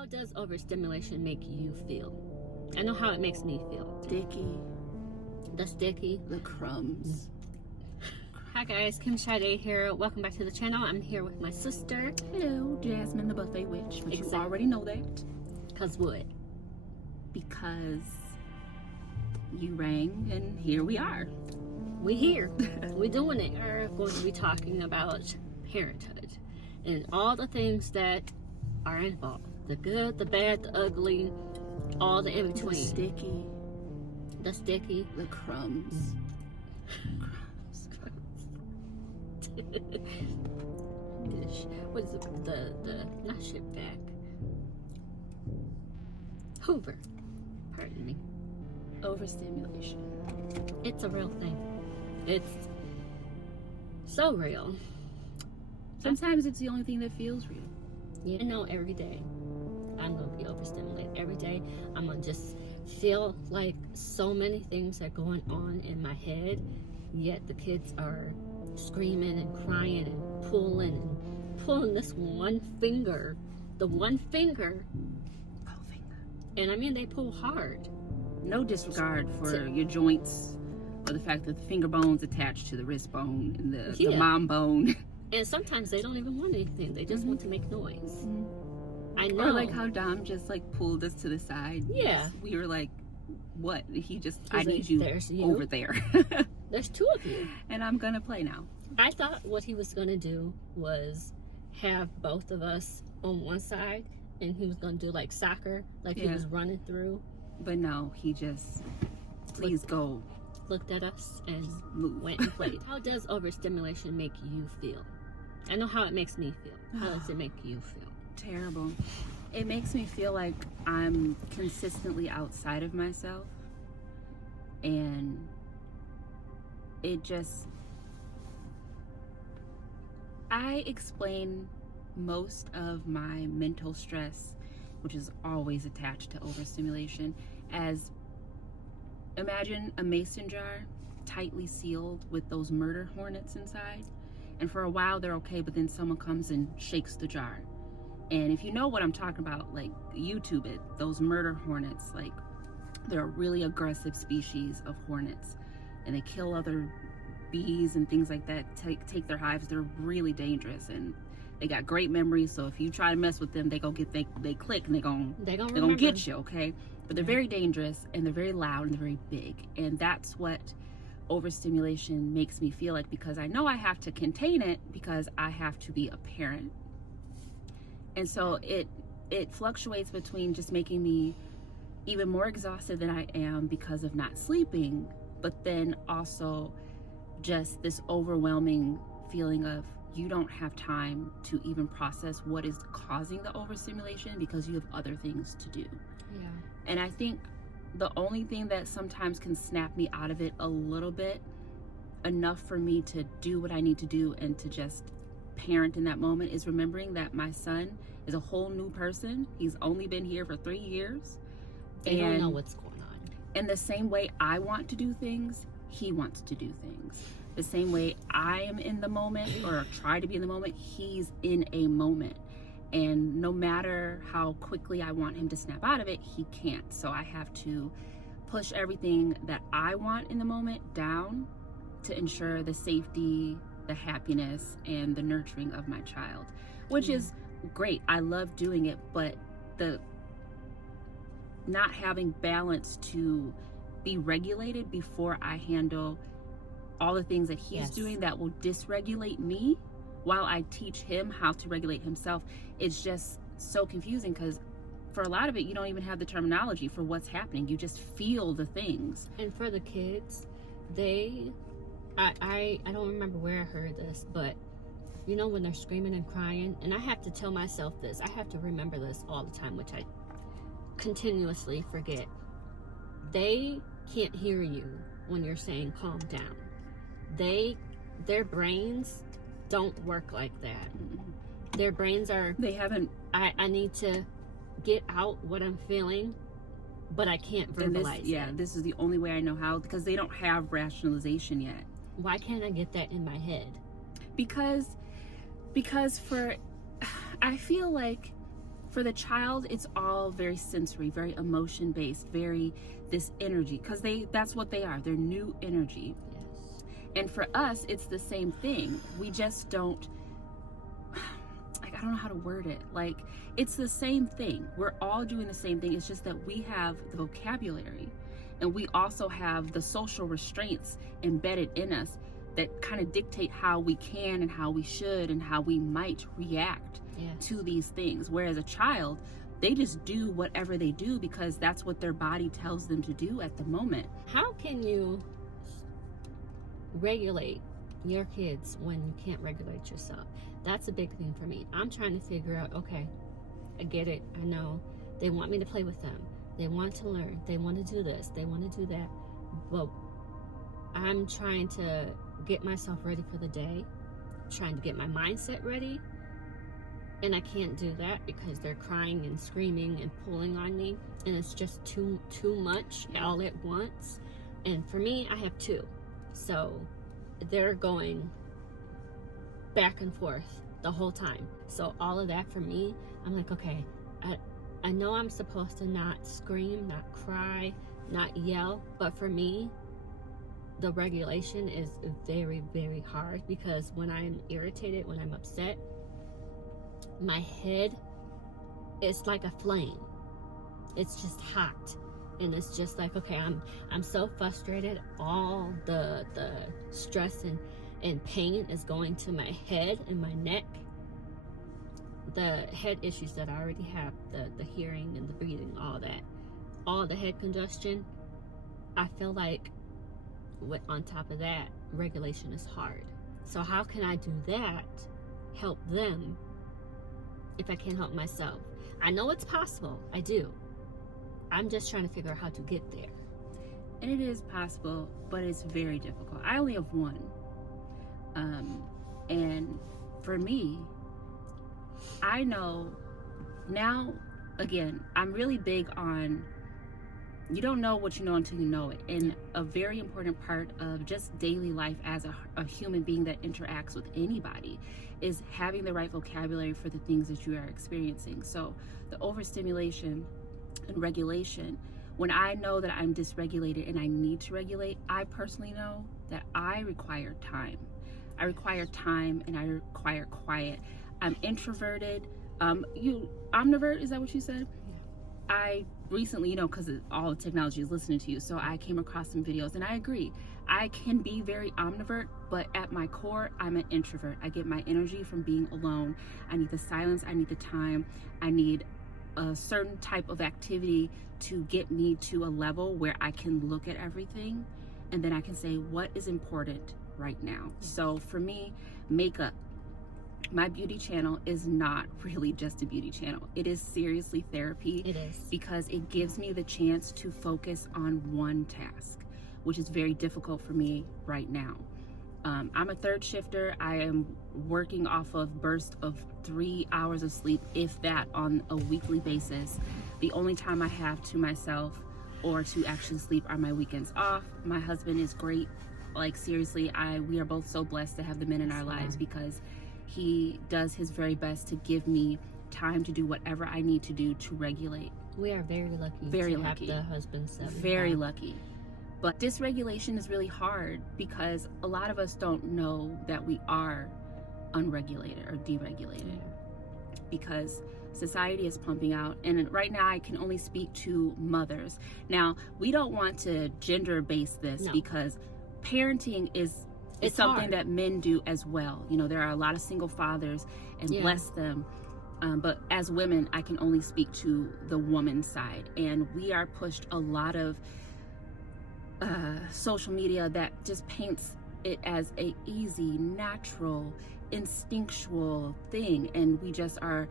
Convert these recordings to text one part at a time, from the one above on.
How does overstimulation make you feel? I know how it makes me feel. Sticky. The sticky. The crumbs. Hi guys, KimSade here. Welcome back to the channel. I'm here with my sister. Hello, Jasmine the Buffet Witch. But Exactly. you already know that. Cause what? Because you rang and here we are. We here. We doing it. We're going to be talking about parenthood and all the things that are involved. The good, the bad, the ugly, all the in between. The sticky. The sticky. The crumbs. What is it? The not ship back. Hoover. Pardon me. Overstimulation. It's a real thing. It's so real. Sometimes it's the only thing that feels real. Yeah, I know every day I'm gonna be overstimulated. Every day I'm gonna just feel like so many things are going on in my head, yet the kids are screaming and crying and pulling this one finger, the one finger. Oh, finger. And I mean, they pull hard. No disregard for your joints or the fact that the finger bone's attached to the wrist bone and the mom bone. And sometimes they don't even want anything. They just want to make noise. I know. Or like how Dom just like pulled us to the side. Yeah. We were like, what? He's I like, need you you over there. There's two of you. And I'm gonna play now. I thought what he was gonna do was have both of us on one side and he was gonna do like soccer, like he was running through. But no, he just, please go. Looked at us and move. Went and played. How does overstimulation make you feel? I know how it makes me feel. How does it make you feel? Terrible. It makes me feel like I'm consistently outside of myself. And it just, I explain most of my mental stress, which is always attached to overstimulation, as imagine a mason jar tightly sealed with those murder hornets inside. And for a while they're okay, but then someone comes and shakes the jar. And if you know what I'm talking about, like YouTube it, those murder hornets, like they're a really aggressive species of hornets. And they kill other bees and things like that, take their hives. They're really dangerous and they got great memories. So if you try to mess with them, they click and they're gonna get you, okay? But they're very dangerous and they're very loud and they're very big. And that's what overstimulation makes me feel like, because I know I have to contain it because I have to be a parent. And so it fluctuates between just making me even more exhausted than I am because of not sleeping, but then also just this overwhelming feeling of you don't have time to even process what is causing the overstimulation because you have other things to do. Yeah. And I think the only thing that sometimes can snap me out of it a little bit, enough for me to do what I need to do and to just parent in that moment, is remembering that my son is a whole new person. He's only been here for 3 years. They don't know what's going on. And the same way I want to do things, he wants to do things. The same way I am in the moment or try to be in the moment, he's in a moment. And no matter how quickly I want him to snap out of it, he can't. So I have to push everything that I want in the moment down to ensure the safety, the happiness, and the nurturing of my child, which is great. I love doing it, but the not having balance to be regulated before I handle all the things that he's doing that will dysregulate me while I teach him how to regulate himself. It's just so confusing because for a lot of it, you don't even have the terminology for what's happening. You just feel the things. And for the kids, I don't remember where I heard this, but you know when they're screaming and crying, and I have to tell myself this, I have to remember this all the time, which I continuously forget. They can't hear you when you're saying calm down. Their brains don't work like that. Their brains are, I need to get out what I'm feeling, but I can't verbalize it. This is the only way I know how, because they don't have rationalization yet. Why can't I get that in my head? Because I feel like For the child, it's all very sensory, very emotion based, very this energy, because that's what they are. They're new energy. Yes. And for us, it's the same thing. We just don't, like, I don't know how to word it. Like, it's the same thing. We're all doing the same thing. It's just that we have the vocabulary, and we also have the social restraints embedded in us that kind of dictate how we can and how we should and how we might react to these things. Whereas a child, they just do whatever they do because that's what their body tells them to do at the moment. How can you regulate your kids when you can't regulate yourself? That's a big thing for me. I'm trying to figure out, okay, I get it. I know they want me to play with them. They want to learn. They want to do this. They want to do that. But I'm trying to get myself ready for the day, trying to get my mindset ready. And I can't do that because they're crying and screaming and pulling on me. And it's just too much all at once. And for me, I have two. So they're going back and forth the whole time. So all of that for me, I'm like, okay, I know I'm supposed to not scream, not cry, not yell. But for me, the regulation is very, very hard because when I'm irritated, when I'm upset, my head is like a flame. It's just hot. And it's just like, okay, I'm so frustrated. All the stress and pain is going to my head and my neck. The head issues that I already have, the hearing and the breathing, all that, all the head congestion, I feel like on top of that, regulation is hard. So how can I do that, help them, if I can't help myself? I know it's possible. I do. I'm just trying to figure out how to get there. And it is possible, but it's very difficult. I only have one. And for me, I know now, again, I'm really big on, you don't know what you know until you know it. And a very important part of just daily life as a human being that interacts with anybody is having the right vocabulary for the things that you are experiencing. So the overstimulation and regulation, when I know that I'm dysregulated and I need to regulate, I personally know that I require time. I require time and I require quiet. I'm introverted. You omnivert, is that what you said? Yeah. I recently, because all the technology is listening to you, so I came across some videos and I agree. I can be very omnivert, but at my core, I'm an introvert. I get my energy from being alone. I need the silence. I need the time. I need a certain type of activity to get me to a level where I can look at everything and then I can say what is important right now. So for me, makeup, my beauty channel is not really just a beauty channel. It is seriously therapy. It is. Because it gives me the chance to focus on one task, which is very difficult for me right now. I'm a third shifter. I am working off of bursts of 3 hours of sleep, if that, on a weekly basis. The only time I have to myself or to actually sleep are my weekends off. My husband is great. Like, seriously, we are both so blessed to have the men in our lives because he does his very best to give me time to do whatever I need to do to regulate. We are very lucky to have the husbands that we very have. Lucky. But dysregulation is really hard because a lot of us don't know that we are unregulated or deregulated because society is pumping out. And right now I can only speak to mothers. Now, we don't want to gender base this because parenting is something hard that men do as well. There are a lot of single fathers, and bless them. But as women, I can only speak to the woman's side. And we are pushed a lot of social media that just paints it as a easy, natural, instinctual thing. And we just are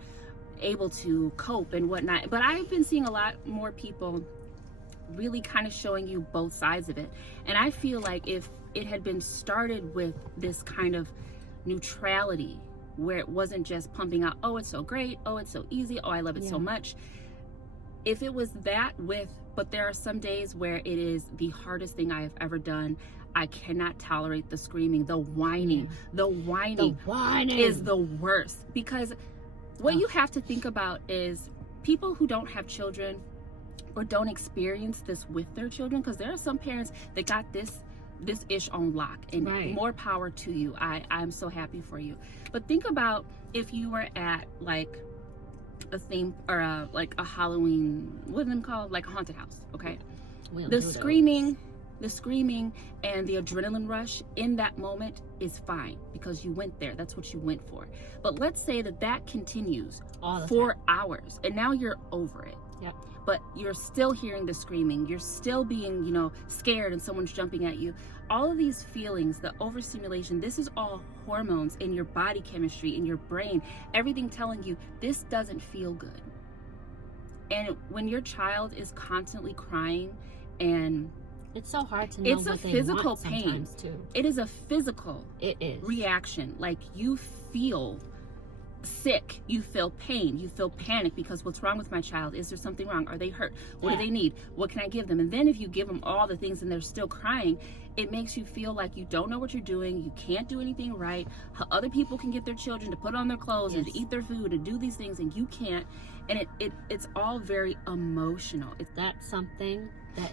able to cope and whatnot. But I've been seeing a lot more people really kind of showing you both sides of it. And I feel like if it had been started with this kind of neutrality where it wasn't just pumping out, oh, it's so great, oh, it's so easy, oh, I love it so much. If it was that but there are some days where it is the hardest thing I have ever done. I cannot tolerate the screaming, the whining. The whining is the worst, because what you have to think about is people who don't have children or don't experience this with their children, because there are some parents that got this ish on lock, and more power to you. I'm so happy for you. But think about if you were at like a theme or like a Halloween, what are them called, like a haunted house, okay? The screaming and the adrenaline rush in that moment is fine because you went there. That's what you went for. But let's say that continues for hours, and now you're over it. Yep. But you're still hearing the screaming. You're still being, you know, scared, and someone's jumping at you. All of these feelings, the overstimulation, this is all hormones in your body chemistry, in your brain, everything telling you this doesn't feel good. And when your child is constantly crying, and it's so hard to know it's what a they physical want pain sometimes too. It is a physical reaction. Like, you feel sick, you feel pain, you feel panic because what's wrong with my child? Is there something wrong? Are they hurt? What do they need? What can I give them? And then if you give them all the things and they're still crying, it makes you feel like you don't know what you're doing, you can't do anything right, how other people can get their children to put on their clothes and to eat their food and do these things, and you can't. And it's all very emotional. That's something that,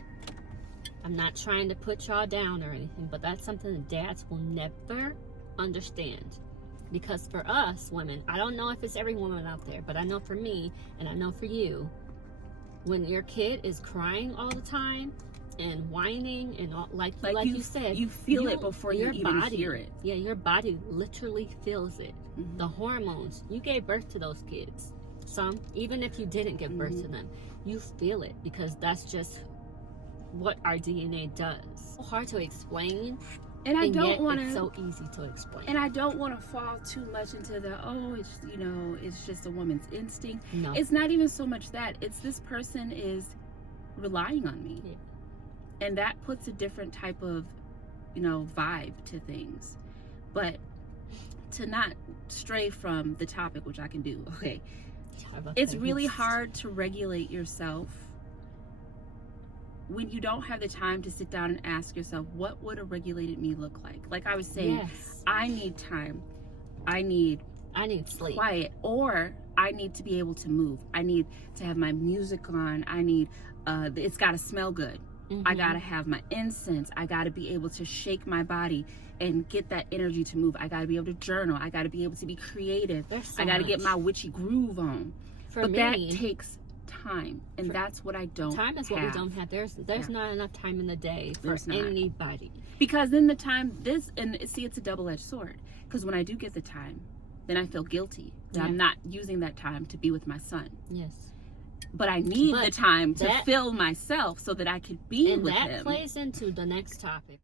I'm not trying to put y'all down or anything, but that's something that dads will never understand. Because for us women, I don't know if it's every woman out there, but I know for me, and I know for you, when your kid is crying all the time and whining and all, like you said, you feel it before you even hear it. Yeah, your body literally feels it. Mm-hmm. The hormones. You gave birth to those kids. Some, even if you didn't give birth to them, you feel it, because that's just what our DNA does. It's so hard to explain. And I don't want to. It's so easy to explain. And I don't want to fall too much into the, it's, you know, it's just a woman's instinct. No. It's not even so much that. It's this person is relying on me. Yeah. And that puts a different type of, you know, vibe to things. But to not stray from the topic, which I can do, okay. It's really hard to regulate yourself when you don't have the time to sit down and ask yourself, what would a regulated me look like? Like I was saying, I need time. I need sleep, quiet, or I need to be able to move. I need to have my music on. I need, it's got to smell good. Mm-hmm. I got to have my incense. I got to be able to shake my body and get that energy to move. I got to be able to journal. I got to be able to be creative. I got to get my witchy groove on. But that takes time, and that's what I don't have. Time is what we don't have. There's not enough time in the day for anybody. Because then the time, it's a double-edged sword. Because when I do get the time, then I feel guilty that I'm not using that time to be with my son. Yes. But I need the time to fill myself so that I could be with him. And that plays into the next topic.